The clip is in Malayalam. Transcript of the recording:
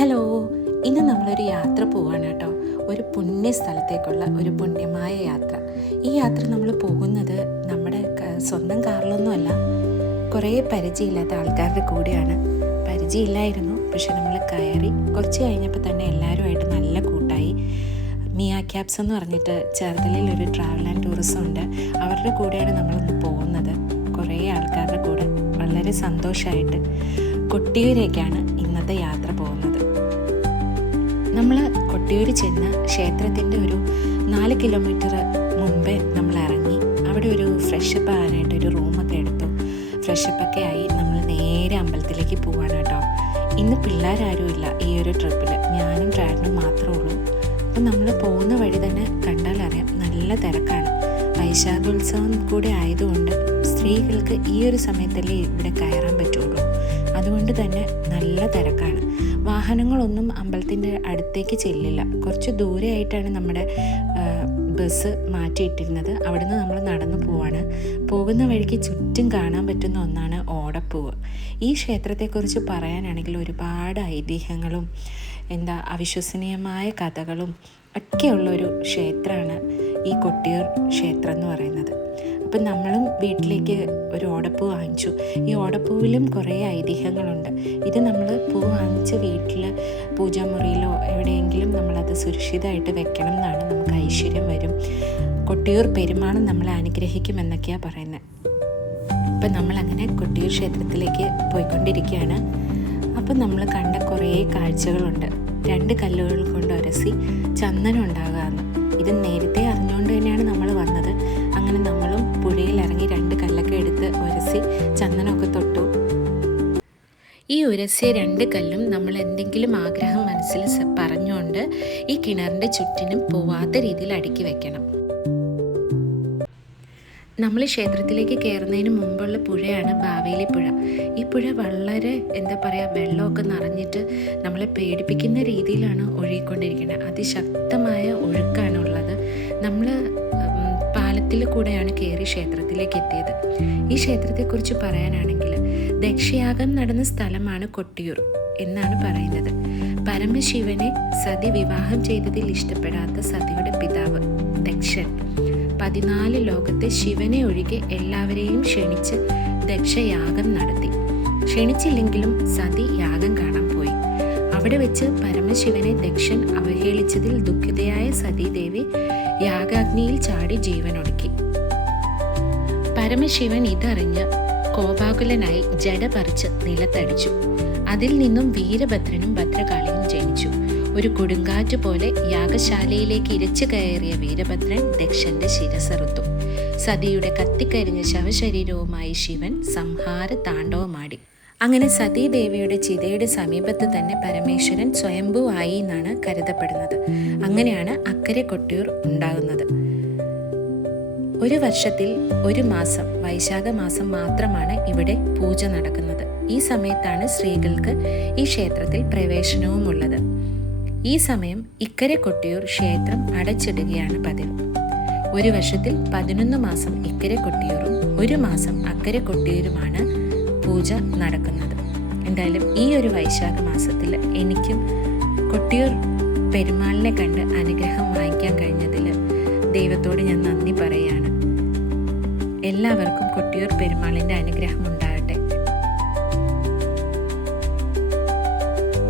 ഹലോ ഇന്ന് നമ്മളൊരു യാത്ര പോവാണ് കേട്ടോ. ഒരു പുണ്യ സ്ഥലത്തേക്കുള്ള ഒരു പുണ്യമായ യാത്ര. ഈ യാത്ര നമ്മൾ പോകുന്നത് നമ്മുടെ സ്വന്തം കാറിലൊന്നുമല്ല കുറേ പരിചയമില്ലാത്ത ആൾക്കാരുടെ കൂടെയാണ്. പരിചയമില്ലായിരുന്നു പക്ഷെ നമ്മൾ കയറി കുറച്ച് കഴിഞ്ഞപ്പോൾ തന്നെ എല്ലാവരുമായിട്ട് നല്ല കൂട്ടായി. മിയ ക്യാബ്സ് എന്ന് പറഞ്ഞിട്ട് ചേർത്തലയിൽ ഒരു ട്രാവൽ ആൻഡ് ടൂറിസം ഉണ്ട്. അവരുടെ കൂടെയാണ് നമ്മളിന്ന് പോകുന്നത്. കുറേ ആൾക്കാരുടെ കൂടെ വളരെ സന്തോഷമായിട്ട്. കൊട്ടിയൂരേക്കാണ് ഇന്നത്തെ യാത്ര പോകുന്നത്. നമ്മൾ കൊട്ടിയൂർ ചെന്ന് ക്ഷേത്രത്തിന്റെ ഒരു നാല് കിലോമീറ്റർ മുമ്പേ നമ്മൾ ഇറങ്ങി. അവിടെ ഒരു ഫ്രഷപ്പ് ആകാനായിട്ട് ഒരു റൂമൊക്കെ എടുത്തു. ഫ്രഷപ്പൊക്കെ ആയി നമ്മൾ നേരെ അമ്പലത്തിലേക്ക് പോവാണ് കേട്ടോ. ഇന്ന് പിള്ളേരാരും ഇല്ല ഈ ഒരു ട്രിപ്പിൽ ഞാനും ട്രാഡിനും മാത്രമേ ഉള്ളൂ. അപ്പം നമ്മൾ പോകുന്ന വഴി തന്നെ കണ്ടാൽ അറിയാം നല്ല തിരക്കാണ്. വൈശാഖോത്സവം കൂടെ ആയതുകൊണ്ട് സ്ത്രീകൾക്ക് ഈ ഒരു സമയത്തല്ലേ ഇവിടെ കയറാൻ പറ്റുള്ളൂ. അതുകൊണ്ട് തന്നെ നല്ല തിരക്കാണ്. വാഹനങ്ങളൊന്നും അമ്പലത്തിന്റെ അടുത്തേക്ക് ചെല്ലില്ല. കുറച്ച് ദൂരെയായിട്ടാണ് നമ്മുടെ ബസ് മാറ്റിയിട്ടിരുന്നത്. അവിടെ നിന്ന് നമ്മൾ നടന്നു പോവാണ്. പോകുന്ന വഴിക്ക് ചുറ്റും കാണാൻ പറ്റുന്ന ഒന്നാണ് ഓടപ്പൂവ്. ഈ ക്ഷേത്രത്തെക്കുറിച്ച് പറയാനാണെങ്കിൽ ഒരുപാട് ഐതിഹ്യങ്ങളും എന്താ അവിശ്വസനീയമായ കഥകളും ഒക്കെയുള്ള ഒരു ക്ഷേത്രമാണ് ഈ കൊട്ടിയൂർ ക്ഷേത്രം എന്ന് പറയുന്നത്. അപ്പം നമ്മളും വീട്ടിലേക്ക് ഒരു ഓടപ്പൂ വാങ്ങിച്ചു. ഈ ഓടപ്പൂവിലും കുറേ ഐതിഹ്യങ്ങളുണ്ട്. ഇത് നമ്മൾ പൂ വാങ്ങിച്ച് വീട്ടിൽ പൂജാമുറിയിലോ എവിടെയെങ്കിലും നമ്മളത് സുരക്ഷിതമായിട്ട് വെക്കണം എന്നാണ് നമുക്ക് ഐശ്വര്യം വരും. കൊട്ടിയൂർ പെരുമാണം നമ്മളെ അനുഗ്രഹിക്കുമെന്നൊക്കെയാണ് പറയുന്നത്. അപ്പം നമ്മളങ്ങനെ കൊട്ടിയൂർ ക്ഷേത്രത്തിലേക്ക് പോയിക്കൊണ്ടിരിക്കുകയാണ്. അപ്പം നമ്മൾ കണ്ട കുറേ കാഴ്ചകളുണ്ട്. രണ്ട് കല്ലുകൾ കൊണ്ട് ഉരസി ചന്ദനം ഉണ്ടാകാമെന്ന്. ഇത് നേരത്തെ അറിഞ്ഞുകൊണ്ട് തന്നെയാണ് നമ്മൾ വന്നത്. ഈ ഉരസിയ രണ്ട് കല്ലും നമ്മൾ എന്തെങ്കിലും ആഗ്രഹം മനസ്സിൽ പറഞ്ഞുകൊണ്ട് ഈ കിണറിന്റെ ചുറ്റിനും പോവാത്ത രീതിയിൽ അടുക്കി വെക്കണം. നമ്മൾ ക്ഷേത്രത്തിലേക്ക് കയറുന്നതിന് മുമ്പുള്ള പുഴയാണ് ബാവേലി പുഴ. ഈ പുഴ വളരെ എന്താ പറയുക വെള്ളമൊക്കെ നിറഞ്ഞിട്ട് നമ്മളെ പേടിപ്പിക്കുന്ന രീതിയിലാണ് ഒഴുകിക്കൊണ്ടിരിക്കുന്നത്. അതിശക്തമായ ഒഴുക്കാണുള്ളത് നമ്മൾ പാലത്തിൽ കൂടെയാണ് കയറി ക്ഷേത്രത്തിലേക്ക് എത്തിയത് ഈ ക്ഷേത്രത്തെക്കുറിച്ച് പറയാനാണെങ്കിൽ ദക്ഷയാഗം നടന്ന സ്ഥലമാണ് കൊട്ടിയൂർ എന്നാണ് പറയുന്നത്. പരമശിവനെ സതി വിവാഹം ചെയ്തതിൽ ഇഷ്ടപ്പെടാത്ത സതിയുടെ പിതാവ് ദക്ഷൻ. പതിനാല് ലോകത്തെ ശിവനെ ഒഴികെ എല്ലാവരെയും ക്ഷണിച്ച് ദക്ഷയാഗം നടത്തി. ക്ഷണിച്ചില്ലെങ്കിലും സതി യാഗം കാണാൻ പോയി. അവിടെ വെച്ച് പരമശിവനെ ദക്ഷൻ അവഹേളിച്ചതിൽ ദുഃഖിതയായ സതീദേവി യാഗാഗ്നിയിൽ ചാടി ജീവനൊടുക്കി. പരമശിവൻ ഇതറിഞ്ഞ് കോപാകുലനായി ജട പറിച്ച് നിലത്തടിച്ചു. അതിൽ നിന്നും വീരഭദ്രനും ഭദ്രകാളിയും ജനിച്ചു. ഒരു കൊടുങ്കാറ്റ് പോലെ യാഗശാലയിലേക്ക് ഇരച്ചു കയറിയ വീരഭദ്രൻ ദക്ഷന്റെ ശിരസറുത്തു സതിയുടെ കത്തിക്കരിഞ്ഞ ശവശരീരവുമായി ശിവൻ സംഹാര താണ്ഡവമാടി അങ്ങനെ സതീദേവിയുടെ ചിതയുടെ സമീപത്ത് തന്നെ പരമേശ്വരൻ സ്വയംഭുവായി എന്നാണ് കരുതപ്പെടുന്നത്. അങ്ങനെയാണ് അക്കരെ കൊട്ടിയൂർ ഉണ്ടാകുന്നത്. ഒരു വർഷത്തിൽ ഒരു മാസം വൈശാഖ മാസം മാത്രമാണ് ഇവിടെ പൂജ നടക്കുന്നത്. ഈ സമയത്താണ് സ്ത്രീകൾക്ക് ഈ ക്ഷേത്രത്തിൽ പ്രവേശനവും ഉള്ളത് ഈ സമയം ഇക്കരെ കൊട്ടിയൂർ ക്ഷേത്രം അടച്ചിടുകയാണ് പതിവ്. ഒരു വർഷത്തിൽ പതിനൊന്ന് മാസം ഇക്കരെ കൊട്ടിയൂറും ഒരു മാസം അക്കരെ കൊട്ടിയൂരുമാണ് പൂജ നടക്കുന്നത്. എന്തായാലും ഈ ഒരു വൈശാഖ മാസത്തിൽ എനിക്കും കൊട്ടിയൂർ പെരുമാളിനെ കണ്ട് അനുഗ്രഹം വാങ്ങിക്കാൻ കഴിഞ്ഞതിൽ ദൈവത്തോട് ഞാൻ നന്ദി പറയുകയാണ്. എല്ലാവർക്കും കൊട്ടിയൂർ പെരുമാളിന്റെ അനുഗ്രഹം